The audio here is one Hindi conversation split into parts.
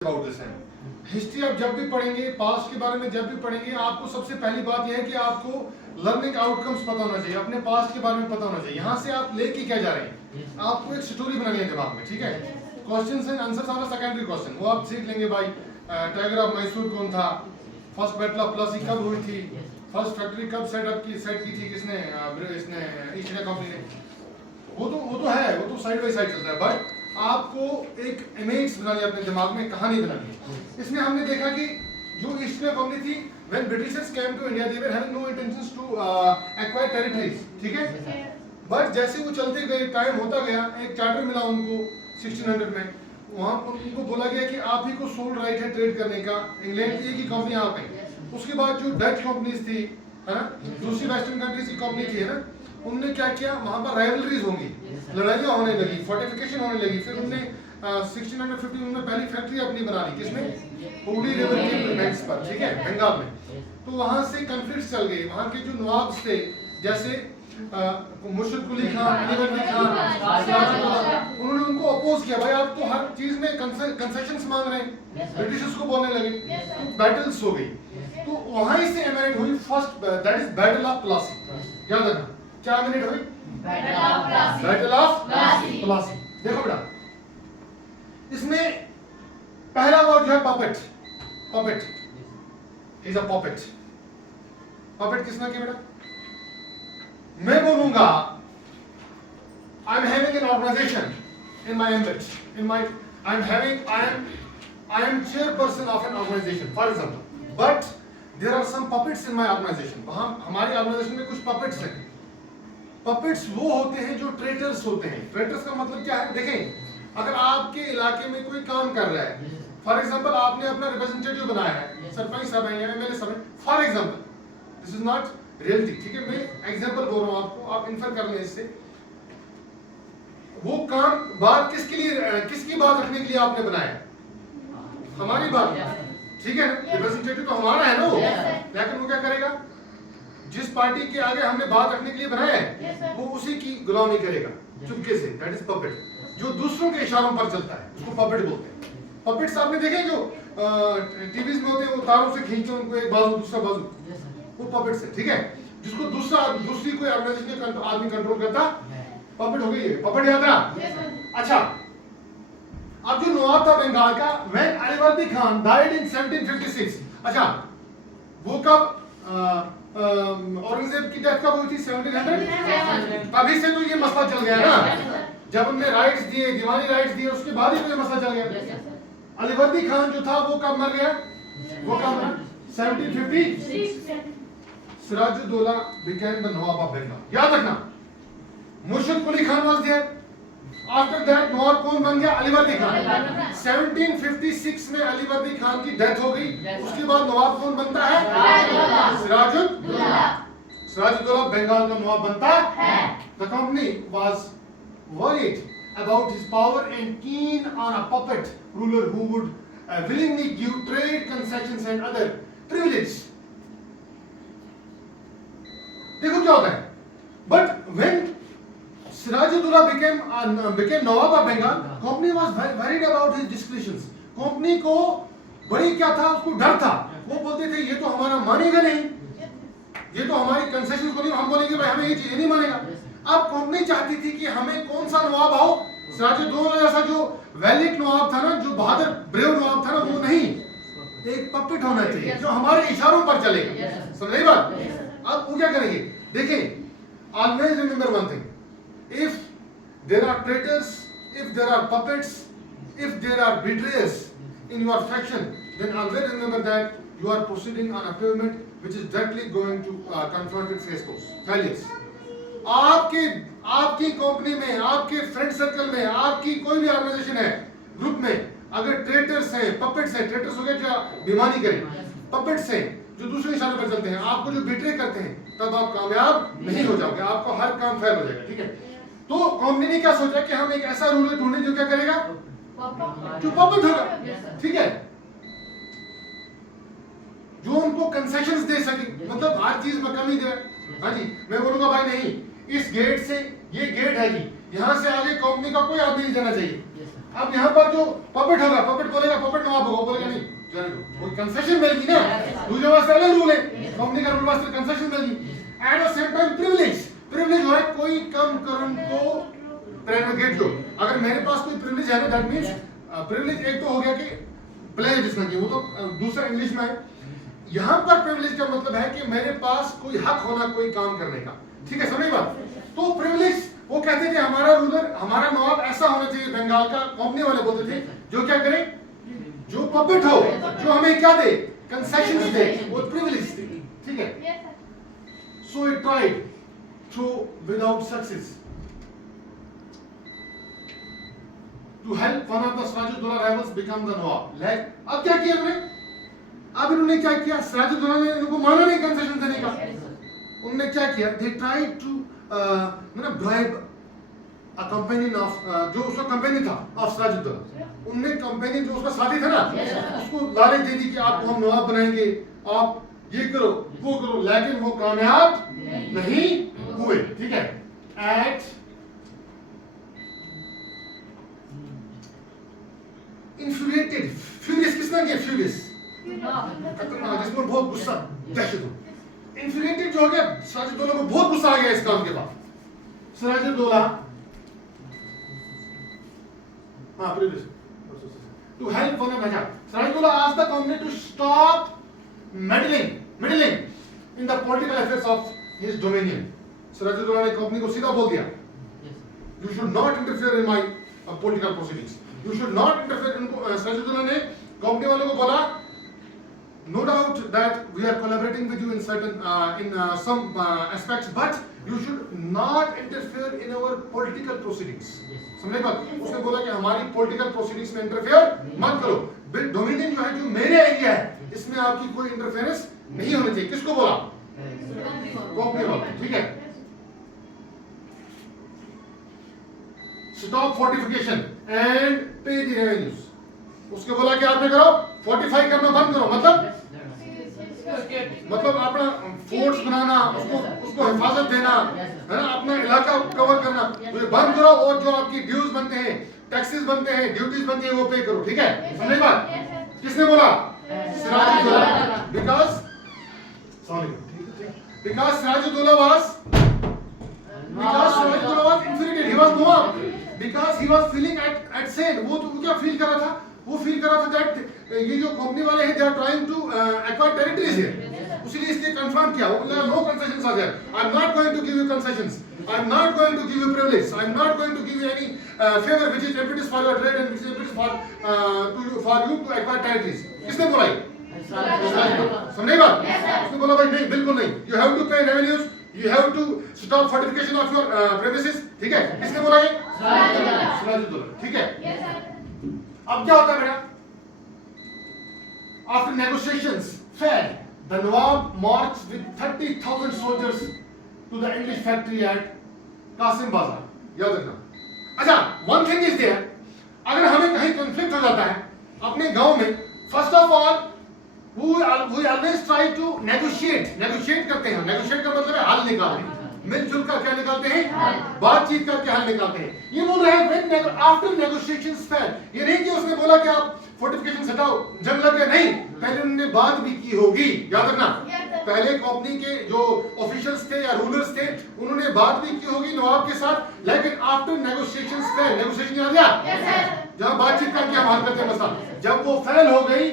अबाउट दिस है। हिस्ट्री आप जब भी पढ़ेंगे, पास्ट के बारे में जब भी पढ़ेंगे, आपको सबसे पहली बात यह है कि आपको लर्निंग आउटकम्स पता होना चाहिए, अपने पास्ट के बारे में पता होना चाहिए। यहाँ से आप लेके क्या जा रहे हैं, आपको एक स्टोरी बनानी है दिमाग में, ठीक है। Questions and answers are secondary question, वो आप सीख लेंगे। भाई टाइगर ऑफ मैसूर कौन था, फर्स्ट बैटल ऑफ प्लासी कब हुई थी, फर्स्ट फैक्ट्री कब सेट की थी किसने, इसने ईस्ट इंडिया कंपनी ने, वो तो है, वो तो साइड बाय साइड चलता है। बट आपको एक इमेज बनानी है अपने दिमाग में, कहानी बनानी है। इसमें हमने देखा कि जो ईस्ट इंडिया कंपनी थी, when Britishers came to India, they were having no intentions to acquire territories, ठीक है। बट जैसे वो चलते गए, टाइम होता गया, एक चार्टर मिला उनको 1600 में, वहां उनको बोला गया कि आप ही को सोल राइट है ट्रेड करने का, इंग्लैंड की कंपनी आप है। उसके बाद जो डच कंपनीज थी, है ना, दूसरी वेस्टर्न कंट्रीज की कंपनी थी, है ना, उनने क्या किया, वहां पर राइवलरीज होंगी, लड़ाइयां होने लगी, फोर्टिफिकेशन होने लगी। फिर उन्होंने 1650 में पहली फैक्ट्री अपनी बना ली, किसमें, हुगली रिवर के बैंक्स पर, ठीक है, बंगाल में। तो वहां से कॉन्फ्लिक्ट्स चल गए। वहां के जो नवाब थे, जैसे मुर्शिद कुली खान, अलीवर्दी खान, उन्होंने उनको अपोज किया, भाई आप तो हर चीज में कंसेशंस मांग रहे हैं, ब्रिटिशर्स को बोलने लगे। तो बैटल्स हो गई। तो वहां से एमिनेट हुई first, that is battle of Plassey. याद रखना, क्या एमिनेट हुई, बैटल ऑफ प्लासी। देखो बेटा, इसमें पहला वर्ड जो है puppet, puppet is a puppet. Puppet किसने किया बेटा, मैं बोलूंगा I am having an organisation in my ambit, I am chairperson of an organization, for example, but there are some puppets in my organization. वहाँ हमारी ऑर्गेनाइजेशन में कुछ puppets हैं। puppets वो होते हैं जो ट्रेटर्स होते हैं। ट्रेटर्स का मतलब क्या है, देखें, अगर आपके इलाके में कोई काम कर रहा है, फॉर एग्जाम्पल आपने अपना रिप्रेजेंटेटिव बनाया है, सरपंच साहब हैं या एमएलए साहब हैं, for example, this is not reality, ठीक है, मैं एग्जाम्पल बोल रहा हूँ आपको, आप इन्फर कर लें इससे। वो काम, बात किसके लिए, किसकी बात रखने के लिए आपने बनाया, हमारी बात, ठीक है, रिप्रेजेंटेटिव तो हमारा है ना वो, लेकिन वो क्या करेगा, जिस पार्टी के आगे हमने बात रखने के लिए बनाया है, वो उसी की गुलामी करेगा चुपके से, दैट इज पपेट। जो दूसरों के इशारों पर चलता है उसको पपेट बोलते हैं। पपेट्स आपने देखे जो टीवीज में होते हैं, वो तारों से खींचते हैं उनको, एक बाजू दूसरा बाजू, वो पपेट्स है, ठीक है, जिसको दूसरी कोई ऑर्गेनाइजेशन का आदमी कंट्रोल करता, पपेट हो गई है, पपेट याद रहा। अच्छा, अब जो नवाब था बंगाल का, when Alivardi Khan died in 1756, अच्छा वो कब, औरंगजेब की डेथ कब हुई थी, 1700, तभी से तो ये मसला चल गया ना, जब उनने राइट्स दिए, दीवानी राइट्स दिए, उसके बाद ही तो ये मसला चल गया। अलीवर्दी खान जो था वो कब मर गया, वो कब मरा, 1756। सिराजुद्दौला became the नवाब ऑफ बंगाल। याद रखना, Murshid Quli Khan was there, after that नवाब कौन बन गया, अलीवर्दी खान। 1756 में अलीवर्दी खान की डेथ हो गई, उसके बाद नवाब कौन बनता है, सिराजुद्दौला। सिराजुद्दौला बंगाल का नवाब बनता है। The company was worried about his power and keen on a puppet ruler who would willingly give trade concessions and other privileges. देखो क्या होता है, but when Sirajuddaulah became Nawab of Bengal, company was worried about his discretions. Company को बड़ी क्या था, उसको डर था, वो बोलते थे ये तो हमारा मानेगा नहीं, ये तो हमारी कंसेशन को नहीं, हम बोलेंगे भाई हमें ये चीज नहीं मानेगा। अब कंपनी चाहती थी कि हमें कौन सा नवाब आओ, सिराजुद्दौला जैसा जो वैलिड नवाब था ना, जो बहादुर ब्रेव नवाब था ना, वो नहीं, एक पपेट होना चाहिए जो हमारे इशारों पर चलेगा। समझ रही बात। अब वो क्या करेंगे, देखें, always remember one thing, if there are traitors, if there are puppets, if there are betrayers in your faction, then always remember that you are proceeding on a pavement which is directly going to confront with failures. आपकी कंपनी में, आपके फ्रेंड सर्कल में, आपकी कोई भी ऑर्गेनाइजेशन है, ग्रुप में, अगर ट्रेटर्स हैं, पपेट्स हैं, ट्रेटर्स हो गए जो बेईमानी करें, पपेट्स हैं जो दूसरे इशारों पर चलते हैं, आपको जो बिट्रे करते हैं, तब आप कामयाब नहीं हो जाओगे, आपको हर काम फेल हो जाएगा, ठीक है। तो कंपनी ने क्या सोचा कि हम एक ऐसा रूलर ढूंढे जो क्या करेगा, जो पपेट होगा, ठीक है, जो उनको कंसेशंस दे सके, मतलब हर चीज में कमी दे। हाँ जी, मैं बोलूंगा भाई नहीं, इस गेट से, ये गेट है जी, यहाँ से आगे कंपनी का कोई आदमी नहीं जाना चाहिए। अब यहाँ पर जो पपेट होगा, पपेट बोलेगा, पपेट नवाब खराब होगा, बोलेगा नहीं जाने दो, कोई कंसेशन मिलेगी ना, दूसरे वास्ते अलग रूल है, कंपनी का रूल वास्ते कंसेशन मिलेगी। At the same time privilege, privilege है कोई कम कर्म को प्रेरोगेट लो। अगर मेरे पास कोई प्रिविलेज है ना, दैट मींस प्रिविलेज एक तो हो गया कि प्लेज जिसने की, वो तो दूसरा इंग्लिश में है। यहाँ पर प्रिविलेज का मतलब है कि मेरे पास कोई हक होना कोई काम करने का, ठीक है, समझ बात। तो प्रिविलेज वो कहते हैं कि हमारा रूलर, हमारा नवाब ऐसा होना चाहिए, बंगाल का कंपनी वाले बोलते थे, जो क्या करे, जो पपेट हो, जो हमें क्या दे, कंसेशंस दे, वो प्रिविलेज थे, ठीक है। So it tried through without success to help one of the Sirajuddaula rivals become the Nawab. Like, अब क्या किया उन्होंने? अब इन्होंने क्या किया? सिराजुद्दौला ने इनको माना नहीं कंसेशन देने का। उन्होंने क्या किया? They tried to bribe a companion of जो उसका कंपेनी था of सिराजुद्दौला। उन्होंने कंपेनी जो उसका साथी था ना, उसको लालच दे दी कि आपको हम नवाब बनाएंगे, आप ये करो वो करो, लेकिन वो कामयाब नहीं हुए, ठीक है। At infuriated, furious किसने किया? Furious, खतरनाक, जिसमें बहुत गुस्सा, दहशत हो। Infuriated जो हो गया, सिराजुद्दौला को बहुत गुस्सा आ गया इस काम के बाद। सिराजुद्दौला, हाँ previous, to help one of them, Siraj-ud-Daulah asked the company to stop meddling in the political affairs of his dominion. Siraj-ud-Daulah ने कंपनी को सीधा बोल दिया, you should not interfere in my political proceedings. You should not interfere. इनको सिराजुद्दौला ने कंपनी वालों को बोला, no doubt that we are collaborating with you in certain some aspects, but you should not interfere in our political proceedings. समझे बात? उसने बोला कि हमारी political proceedings में interfere मत करो। डोमिनियन जो है, जो मेरे एरिया है, इसमें आपकी कोई इंटरफेरेंस नहीं होनी चाहिए। किसको बोला? कंपनी वालों, ठीक है। Stop fortification and pay the revenues. उसके बोला कि आपने करो, फोर्टिफाई करना बंद करो, मतलब अपना फोर्ट्स बनाना, उसको हिफाजत देना, है ना, अपना इलाका कवर करना, वो बंद करो, और जो आपकी ड्यूज बनते हैं, टैक्सेस बनते हैं, ड्यूटीज बनती है, वो पे करो, ठीक है। समझे बात? किसने बोला? Siraj-ud-Daulah. because Sirajuddaulah was infuriated, he was Nawab, because he was feeling at sad। वो तो क्या फील कर रहा था? वो फील कर रहा था that ये जो कंपनी वाले हैं, they are trying to acquire territories here, उसीलिए इसने कंफर्म किया। वो बोला no concessions are there, I'm not going to give you concessions, I'm not going to give you privilege, I'm not going to give you any favor which is impetus for your trade and which is impetus for you to acquire territories। किसने बोला ये? समझे बात? उसने बोला भाई नहीं, बिल्कुल नहीं, you have to pay revenues, you have to stop fortification of your premises, ठीक है। किसने बोला ये? सिराजुद्दौला, ठीक है। अब क्या होता है बेटा? After negotiations failed, the Nawab marched with 30,000 soldiers to the English factory at Qasim Bazaar। याद रखना। अच्छा, one thing is there, अगर हमें कहीं conflict हो जाता है अपने गांव में, first of all we always try to negotiate करते हैं। negotiate का मतलब है हल निकालना, मिलजुल कर क्या निकालते हैं? बातचीत करके हल निकालते हैं। ये बोल रहे हैं आफ्टर नेगोशिएशंस फेल, ये नहीं कि उसने बोला कि आप फोर्टिफिकेशन हटाओ, जंग लग गया, नहीं, पहले उन्होंने बात भी की होगी, याद रखना। पहले कंपनी के जो ऑफिशियल्स थे या रूलर्स थे, उन्होंने बात भी की होगी नवाब के साथ, लेकिन आफ्टर नेगोशिएशंस फेल, नेगोशिएशन याद है, जहां बातचीत करके हम हल करते हैं मसला, जब वो फेल हो गई,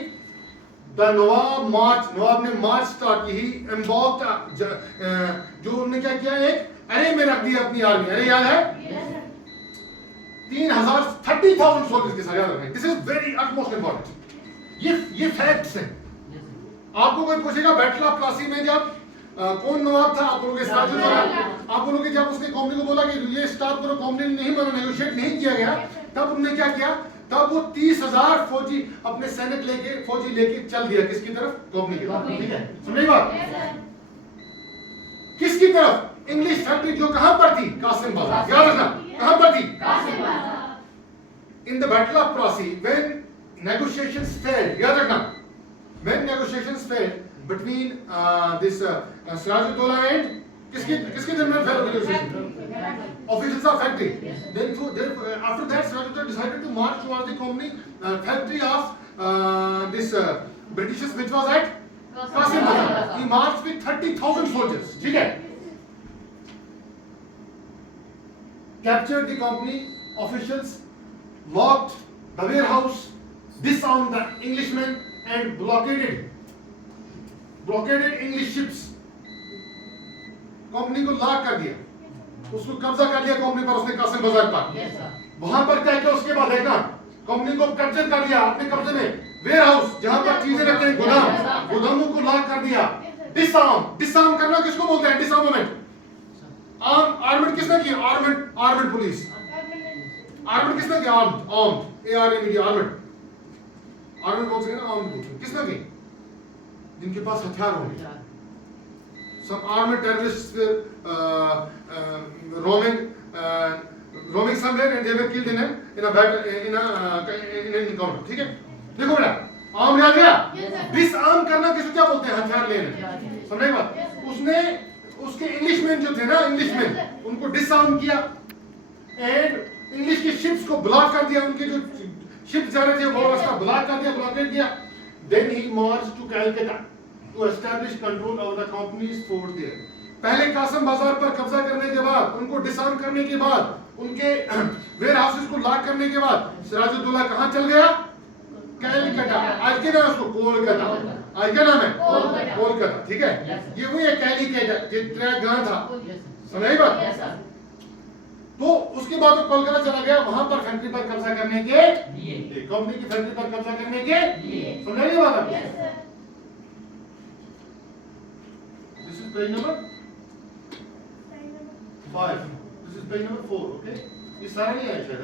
नवाब ने मार्च स्टार्ट की, जो उन्होंने क्या किया, एक अरे में रख दिया अपनी आर्मी। अरे याद है? 30,000 सोल्जर्स के साथ, याद रखना। This is very utmost important. ये फैक्ट्स हैं। आपको कोई पूछेगा बैटल ऑफ प्लासी में जब कौन नवाब था, आप बोलोगे सिराजुद्दौला। आप बोलोगे जब उसने कंपनी को बोला कि ये स्टॉप करो, कंपनी ने नहीं माना, नेगोशिएट नहीं किया गया, तब उन्होंने क्या किया? तब वो 30,000 फौजी अपने सैनिक लेके चल दिया किसकी तरफ? कंपनी की तरफ, ठीक है। समझे बात? किसकी तरफ? इंग्लिश फैक्ट्री जो कहां पर थी? कासिम बाजार, याद रखना, कहां पर थी? Kasim Bazar. In the battle of Plassey when negotiations failed, याद रखना, when negotiations failed between this Sirajuddaulah and किसके दरमियान फेल हो गई? Officials of factory. Then after that, Sirajuddaulah decided to march towards the company factory of this Britishers which was at Qasim Bazar. He marched with 30,000 soldiers. ठीक है? Captured the company officials, locked the warehouse, disarmed the Englishmen and blockaded English ships. Company को लॉक कर दिया, उसको कब्जा कर लिया कंपनी पर उसने कासिम बाजार पर। वहां पर क्या किया उसके बाद देखना, कंपनी को कब्जे कर लिया अपने कब्जे में, वेयर हाउस जहां पर चीजें रखते हैं, गोदामों को लॉक कर दिया। डिसआर्म करना किसको बोलते हैं? डिसआर्ममेंट। आर्मेंट किसने किया? आर्मेंट पुलिस। आर्मेंट किसने किया? आर्म्ड ARMED आर्मेंट बोल सकते हैं ना, आर्मेंट बोल सकते हैं। किसने की? जिनके पास हथियार होंगे। Some armed terrorists were roaming somewhere and they were killed in a battle in an encounter. ठीक है? देखो बेटा, आर्म याद गया? डिसआर्म करना किसे क्या बोलते हैं? हथियार लेने। समझे बात? उसने उसके इंग्लिशमैन जो थे ना, इंग्लिशमैन उनको डिसआर्म किया एंड इंग्लिश की शिप्स को ब्लॉक कर दिया, उनके जो शिप्स जा रहे थे वो रास्ता ब्लॉक कर दिया, ब्लॉकेट किया। Then he marched to Calcutta to establish control over the company's fort there. पहले कासिम बाजार पर कब्जा करने के बाद, उनको डिसआर्म करने के बाद, उनके वेयर हाउसेस को लॉक करने के बाद सिराजुद्दौला कहां चल गया? कैलकाटा। आज के नाम उसको कोलकाता, आज क्या नाम है? कोलकाता। ठीक है? ये वही है कैलकाटा, ये ट्रैक गांव था। समझ बात? तो उसके बाद वो कोलकाता चला गया, वहां पर फैक्ट्री पर कब्जा करने के लिए, कंपनी की फैक्ट्री पर कब्जा करने के लिए। समझाइए बात आप? This is page number 5, this is page number 4। Okay, ये सारा नहीं आया शायद।